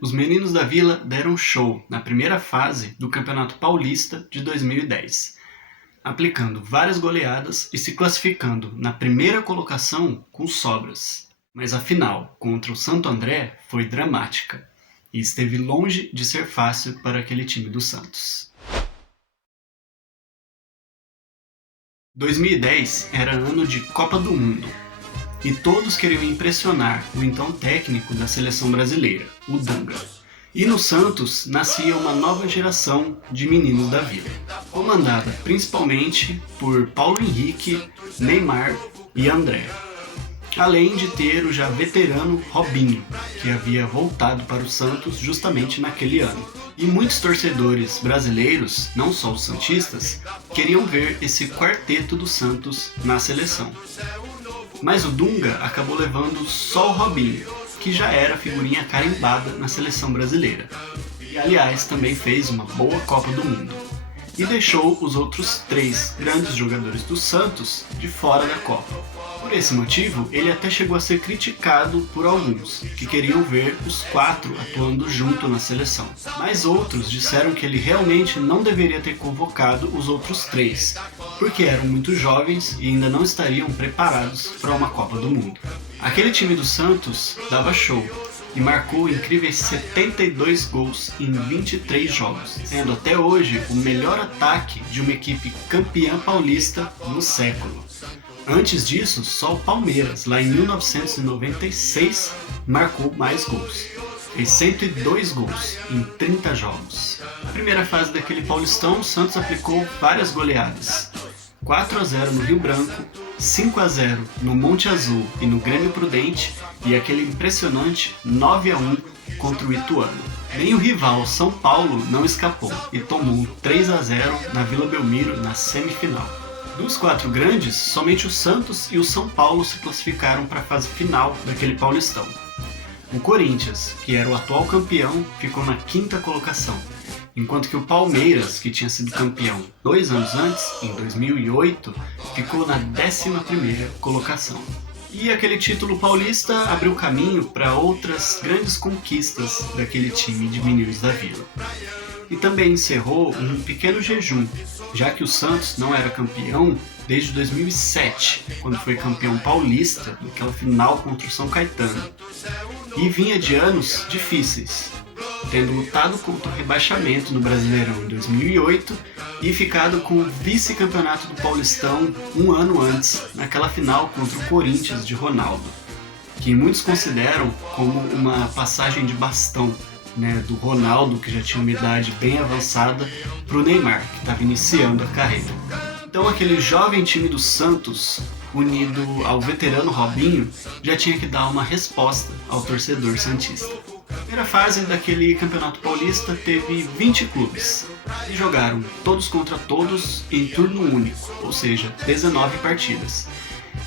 Os meninos da Vila deram show na primeira fase do Campeonato Paulista de 2010, aplicando várias goleadas e se classificando na primeira colocação com sobras. Mas a final contra o Santo André foi dramática e esteve longe de ser fácil para aquele time do Santos. 2010 era ano de Copa do Mundo e todos queriam impressionar o então técnico da seleção brasileira, o Dunga. E no Santos nascia uma nova geração de meninos da Vila, comandada principalmente por Paulo Henrique, Neymar e André. Além de ter o já veterano Robinho, que havia voltado para o Santos justamente naquele ano. E muitos torcedores brasileiros, não só os santistas, queriam ver esse quarteto do Santos na seleção. Mas o Dunga acabou levando só o Robinho, que já era figurinha carimbada na seleção brasileira. E aliás, também fez uma boa Copa do Mundo. E deixou os outros 3 grandes jogadores do Santos de fora da Copa. Por esse motivo, ele até chegou a ser criticado por alguns, que queriam ver os 4 atuando junto na seleção. Mas outros disseram que ele realmente não deveria ter convocado os outros 3, porque eram muito jovens e ainda não estariam preparados para uma Copa do Mundo. Aquele time do Santos dava show e marcou incríveis 72 gols em 23 jogos, sendo até hoje o melhor ataque de uma equipe campeã paulista no século. Antes disso, só o Palmeiras, lá em 1996, marcou mais gols. Fez 102 gols em 30 jogos. Na primeira fase daquele Paulistão, o Santos aplicou várias goleadas. 4-0 no Rio Branco, 5-0 no Monte Azul e no Grêmio Prudente, e aquele impressionante 9-1 contra o Ituano. Nem o rival São Paulo não escapou e tomou 3-0 na Vila Belmiro na semifinal. Dos 4 grandes, somente o Santos e o São Paulo se classificaram para a fase final daquele Paulistão. O Corinthians, que era o atual campeão, ficou na 5ª colocação, enquanto que o Palmeiras, que tinha sido campeão 2 anos antes, em 2008, ficou na 11ª colocação. E aquele título paulista abriu caminho para outras grandes conquistas daquele time de meninos da Vila. E também encerrou um pequeno jejum, já que o Santos não era campeão desde 2007, quando foi campeão paulista naquela final contra o São Caetano. E vinha de anos difíceis, tendo lutado contra o rebaixamento no Brasileirão em 2008 e ficado com o vice-campeonato do Paulistão um ano antes, naquela final contra o Corinthians de Ronaldo, que muitos consideram como uma passagem de bastão, do Ronaldo, que já tinha uma idade bem avançada, para o Neymar, que estava iniciando a carreira. Então aquele jovem time do Santos, unido ao veterano Robinho, já tinha que dar uma resposta ao torcedor santista. A primeira fase daquele Campeonato Paulista teve 20 clubes, e jogaram todos contra todos em turno único, ou seja, 19 partidas.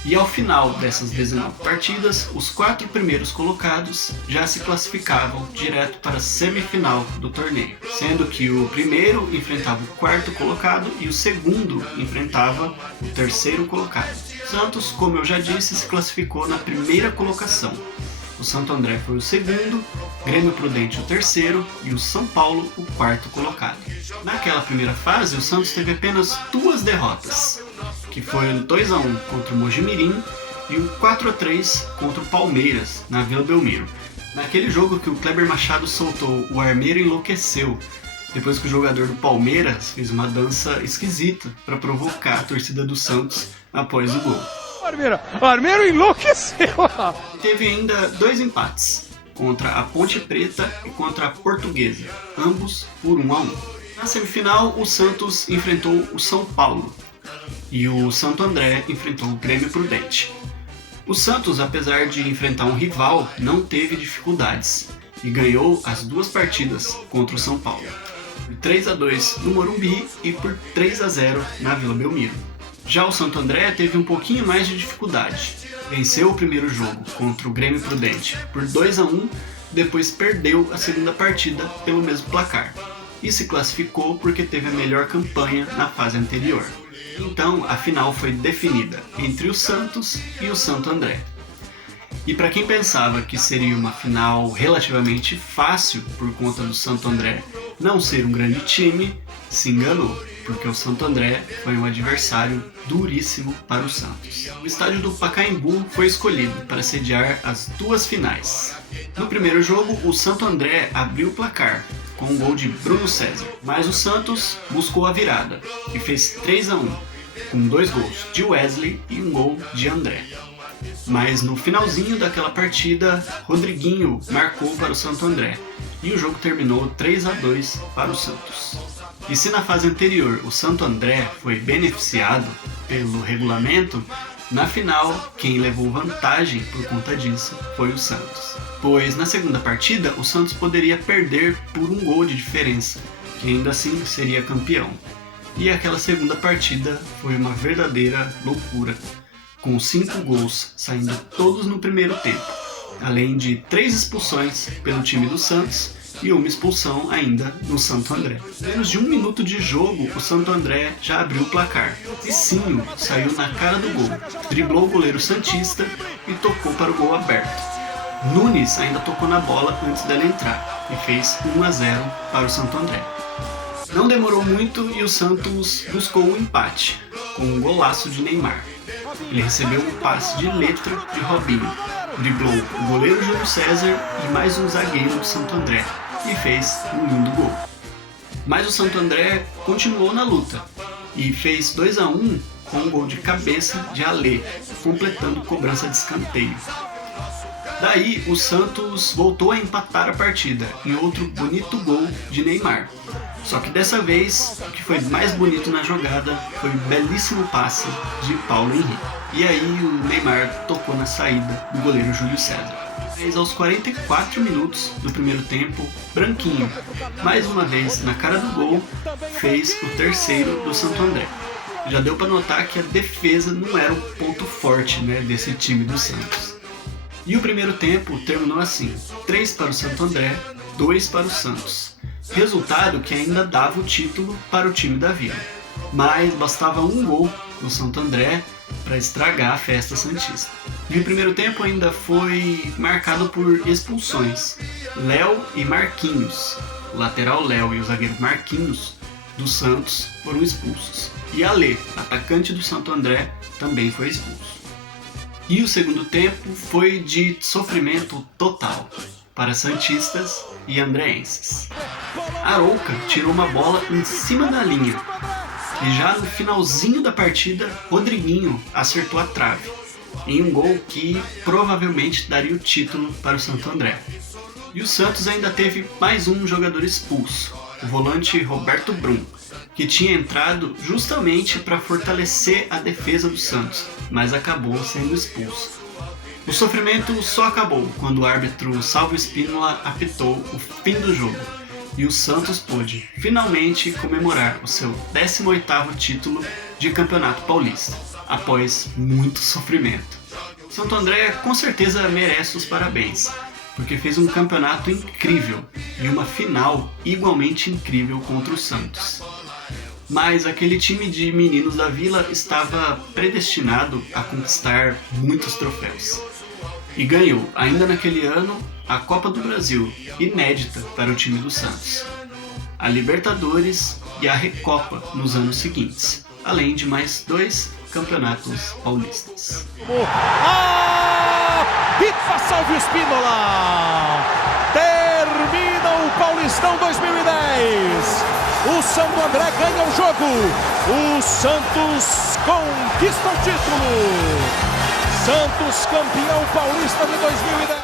E ao final dessas 19 partidas, os 4 primeiros colocados já se classificavam direto para a semifinal do torneio, sendo que o primeiro enfrentava o 4º colocado e o segundo enfrentava o 3º colocado. Santos, como eu já disse, se classificou na primeira colocação. O Santo André foi o segundo, Grêmio Prudente o 3º e o São Paulo o 4º colocado. Naquela primeira fase, o Santos teve apenas 2 derrotas, que foi o 2-1 contra o Mojimirim e o 4-3 contra o Palmeiras, na Vila Belmiro. Naquele jogo que o Kleber Machado soltou, o Armeiro enlouqueceu, depois que o jogador do Palmeiras fez uma dança esquisita para provocar a torcida do Santos após o gol. Armeiro enlouqueceu! Teve ainda 2 empates, contra a Ponte Preta e contra a Portuguesa, ambos por 1-1. Na semifinal, o Santos enfrentou o São Paulo e o Santo André enfrentou o Grêmio Prudente. O Santos, apesar de enfrentar um rival, não teve dificuldades e ganhou as 2 partidas contra o São Paulo, por 3-2 no Morumbi e por 3-0 na Vila Belmiro. Já o Santo André teve um pouquinho mais de dificuldade. Venceu o primeiro jogo contra o Grêmio Prudente por 2-1, depois perdeu a segunda partida pelo mesmo placar e se classificou porque teve a melhor campanha na fase anterior. Então a final foi definida entre o Santos e o Santo André. E para quem pensava que seria uma final relativamente fácil por conta do Santo André não ser um grande time, se enganou, porque o Santo André foi um adversário duríssimo para o Santos. O estádio do Pacaembu foi escolhido para sediar as duas finais. No primeiro jogo, o Santo André abriu o placar com um gol de Bruno César, mas o Santos buscou a virada e fez 3-1, com 2 gols de Wesley e um gol de André. Mas no finalzinho daquela partida, Rodriguinho marcou para o Santo André e o jogo terminou 3-2 para o Santos. E se na fase anterior o Santo André foi beneficiado pelo regulamento, na final quem levou vantagem por conta disso foi o Santos. Pois na segunda partida o Santos poderia perder por um gol de diferença, que ainda assim seria campeão. E aquela segunda partida foi uma verdadeira loucura, com 5 gols saindo todos no primeiro tempo, além de 3 expulsões pelo time do Santos e uma expulsão ainda no Santo André. Menos de 1 minuto de jogo, o Santo André já abriu o placar. Cicinho saiu na cara do gol, driblou o goleiro santista e tocou para o gol aberto. Nunes ainda tocou na bola antes dela entrar e fez 1-0 para o Santo André. Não demorou muito e o Santos buscou o empate, com um golaço de Neymar. Ele recebeu um passe de letra de Robinho, driblou o goleiro Júlio César e mais um zagueiro do Santo André e fez um lindo gol. Mas o Santo André continuou na luta e fez 2-1 com um gol de cabeça de Alê, completando cobrança de escanteio. Daí o Santos voltou a empatar a partida em outro bonito gol de Neymar. Só que dessa vez, o que foi mais bonito na jogada foi o belíssimo passe de Paulo Henrique. E aí o Neymar tocou na saída do goleiro Júlio César. Mas aos 44 minutos do primeiro tempo, Branquinho, mais uma vez na cara do gol, fez o terceiro do Santo André. Já deu para notar que a defesa não era o ponto forte, desse time do Santos. E o primeiro tempo terminou assim, 3 para o Santo André, 2 para o Santos. Resultado que ainda dava o título para o time da Vila. Mas bastava um gol do Santo André para estragar a festa santista. E o primeiro tempo ainda foi marcado por expulsões. Léo e Marquinhos, o lateral Léo e o zagueiro Marquinhos do Santos foram expulsos. E Alê, atacante do Santo André, também foi expulso. E o segundo tempo foi de sofrimento total para santistas e andreenses. Arouca tirou uma bola em cima da linha e já no finalzinho da partida, Rodriguinho acertou a trave em um gol que provavelmente daria o título para o Santo André. E o Santos ainda teve mais um jogador expulso, o volante Roberto Brum, que tinha entrado justamente para fortalecer a defesa do Santos, mas acabou sendo expulso. O sofrimento só acabou quando o árbitro Salvo Espínola apitou o fim do jogo e o Santos pôde finalmente comemorar o seu 18º título de Campeonato Paulista, após muito sofrimento. Santo André com certeza merece os parabéns, porque fez um campeonato incrível e uma final igualmente incrível contra o Santos. Mas aquele time de meninos da Vila estava predestinado a conquistar muitos troféus. E ganhou, ainda naquele ano, a Copa do Brasil, inédita para o time do Santos, a Libertadores e a Recopa nos anos seguintes, além de mais 2 campeonatos paulistas. Pita Salvo Espínola! Termina o Paulistão 2010! O Santo André ganha o jogo! O Santos conquista o título! Santos campeão paulista de 2010!